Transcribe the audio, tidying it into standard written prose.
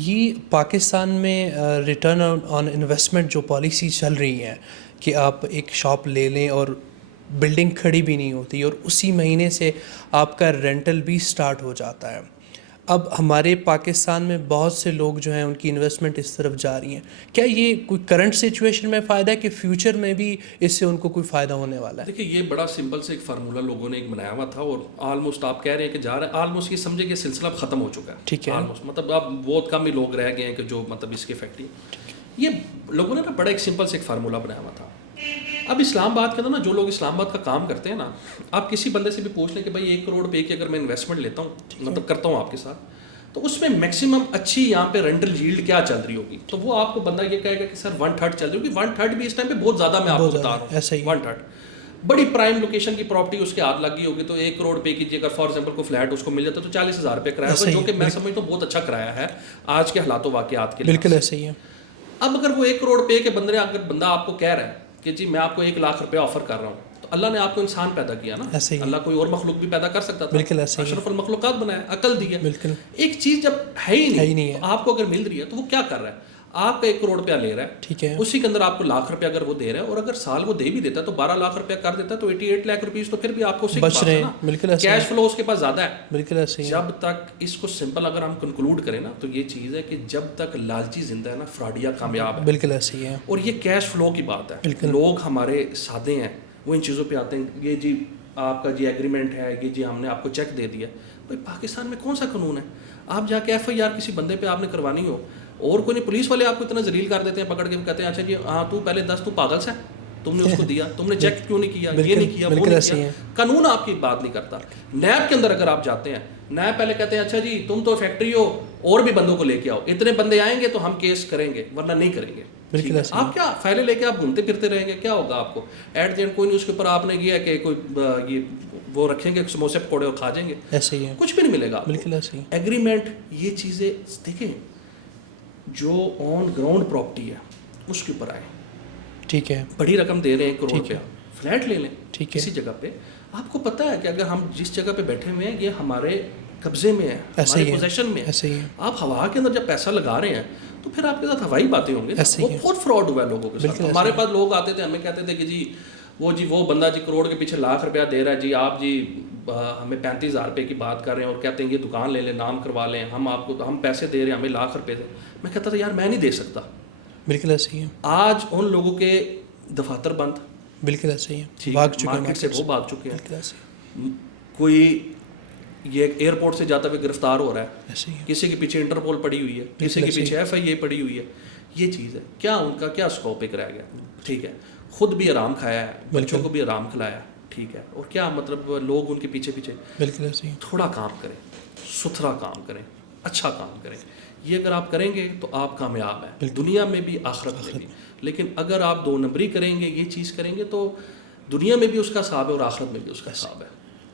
ये पाकिस्तान में return on investment जो पॉलिसी चल रही है कि आप एक शॉप ले लें और बिल्डिंग खड़ी भी नहीं होती और उसी महीने से आपका रेंटल भी स्टार्ट हो जाता है। अब हमारे पाकिस्तान में बहुत से लोग जो हैं उनकी इन्वेस्टमेंट इस तरफ जा रही हैं। क्या ये कोई करंट सिचुएशन में फ़ायदा है कि फ्यूचर में भी इससे उनको कोई फ़ायदा होने वाला है? देखिए, ये बड़ा सिंपल से एक फार्मूला लोगों ने एक बनाया हुआ था और ऑलमोस्ट आप कह रहे हैं कि जा रहा है, ऑलमोस्ट ये समझे कि सिलसिला अब खत्म हो चुका है। ठीक है। ऑलमोस्ट मतलब अब बहुत कम ही लोग रह गए हैं कि जो मतलब इसके इफेक्ट ये लोगों ने ना बड़ा एक सिंपल से एक फार्मूला बनाया हुआ था। अब इस्लामाबाद के अंदर ना जो लोग इस्लामाबाद का काम करते हैं ना, आप किसी बंदे से भी पूछ लें कि भाई 1 करोड़ रुपए की अगर मैं इन्वेस्टमेंट लेता हूँ, मतलब करता हूँ आपके साथ, तो उसमें मैक्सिमम अच्छी यहाँ पे रेंटल यील्ड क्या चल रही होगी, तो वो आपको बंदा ये कहेगा कि सर 1/3 चल रही होगी। 1/3 भी इस टाइम पे बहुत ज़्यादा, मैं आपको बता रहा हूँ, ऐसा ही 1/3 बड़ी प्राइम लोकेशन की प्रॉपर्टी उसके हाथ लगी होगी तो 1 करोड़ रुपए की अगर फॉर एग्जांपल को फ्लैट उसको मिल जाता तो 40,000 रुपये किराया होगा, जो कि मैं समझता हूँ बहुत अच्छा किराया है आज के हालातों वाकयात के लिए। बिल्कुल ऐसा ही है। अब अगर वो 1 करोड़ रुपए के अगर बंदा आपको कह रहा है कि जी मैं आपको 1 लाख रुपया ऑफर कर रहा हूँ, तो अल्लाह ने आपको इंसान पैदा किया ना, अल्लाह कोई और मखलूक भी पैदा कर सकता था। बिल्कुल ऐसे ही। अशरफुल मखलूकात बनाया, अकल दी है। बिल्कुल। एक चीज़ जब है ही नहीं है। तो आपको अगर मिल रही है तो वो क्या कर रहा है, आपका 1 करोड़ रुपया ले रहा है, ठीक है, उसी के अंदर आपको लाख रुपया अगर वो दे रहा है और अगर साल वो दे भी देता है तो 12 लाख रुपया कर देता है तो 88 लाख रुपीस तो फिर भी आपको बच रहे हैं। बिल्कुल ऐसे कैश फ्लो उसके पास ज़्यादा है। बिल्कुल ऐसे ही। जब तक इसको सिंपल अगर हम कंक्लूड करें ना तो ये चीज़ है कि जब तक लालची जिंदा है ना, फ्रॉडिया कामयाब है। बिल्कुल ऐसे ही है। और ये कैश फ्लो की बात है। लोग हमारे सादे हैं, वो इन चीज़ों पे आते हैं, ये जी आपका जी एग्रीमेंट है, ये जी हमने आपको चेक दे दिया। भाई पाकिस्तान में कौन सा कानून है, आप जाके FIR किसी बंदे पे आपने करवानी हो और कोई नहीं, पुलिस वाले आपको इतना जलील कर देते हैं, पकड़ के कहते हैं अच्छा जी हाँ तू पहले 10 तू पागल सा, तुमने उसको दिया, तुमने चेक क्यों नहीं किया, ये नहीं किया, वो नहीं किया। कानून आपकी बात नहीं करता। नैब के अंदर अगर आप जाते हैं, नैब पहले कहते हैं अच्छा जी तुम तो फैक्ट्री हो और भी बंदों को लेके आओ, इतने बंदे आएंगे तो हम केस करेंगे वरना नहीं करेंगे। आप क्या फाइलें लेके आप घूमते फिरते रहेंगे, क्या होगा आपको? एट द एंड कोई नहीं उसके ऊपर आपने किया कि कोई ये वो रखेंगे समोसे पकौड़े और खा जाएंगे, ऐसे ही है, कुछ भी नहीं मिलेगा। बिल्कुल ऐसे ही। एग्रीमेंट ये चीज़ें देखें, जो ऑन ग्राउंड प्रॉपर्टी है उसके ऊपर आए, ठीक है, बड़ी रकम दे रहे हैं 1 करोड़ रुपया, फ्लैट ले लें, ठीक है, किसी जगह पे आपको पता है कि अगर हम जिस जगह पे बैठे हुए हैं ये हमारे कब्जे में है, हमारे पोजेशन में है, आप हवा के अंदर जब पैसा लगा रहे हैं तो फिर आपके साथ हवाई बातें होंगी। वो बहुत फ्रॉड हुआ है लोगों के साथ। हमारे पास लोग आते थे, हमें कहते थे कि जी वो बंदा जी करोड़ के पीछे लाख रुपया दे रहा है जी, आप जी हमें 35,000 रुपये की बात कर रहे हैं और कहते हैं ये दुकान ले लें, नाम करवा लें, हम आपको तो हम पैसे दे रहे हैं, हमें लाख रुपये दे। मैं कहता था यार मैं नहीं दे सकता। बिल्कुल ऐसे ही है। आज उन लोगों के दफातर बंद, बिल्कुल ऐसे ही है, भाग चुके हैं, मार्केट से वो भाग चुके हैं। कोई ये एयरपोर्ट से जाता हुए गिरफ्तार हो रहा है, ऐसे ही किसी के पीछे इंटरपोल पड़ी हुई है, किसी के पीछे FIA पड़ी हुई है। ये चीज़ है, क्या उनका क्या स्कोप एक रह गया? ठीक है, खुद भी आराम खाया है, बच्चों को भी आराम खिलाया, ठीक है, और क्या मतलब लोग उनके पीछे पीछे। बिल्कुल ऐसे ही। थोड़ा काम करें, सुथरा काम करें, अच्छा काम करें, ये अगर आप करेंगे तो आप कामयाब हैं दुनिया में भी आखिरत में भी। लेकिन अगर आप 2 नंबरी करेंगे, ये चीज़ करेंगे तो दुनिया में भी उसका हिसाब है और आखिरत में भी उसका हिसाब है।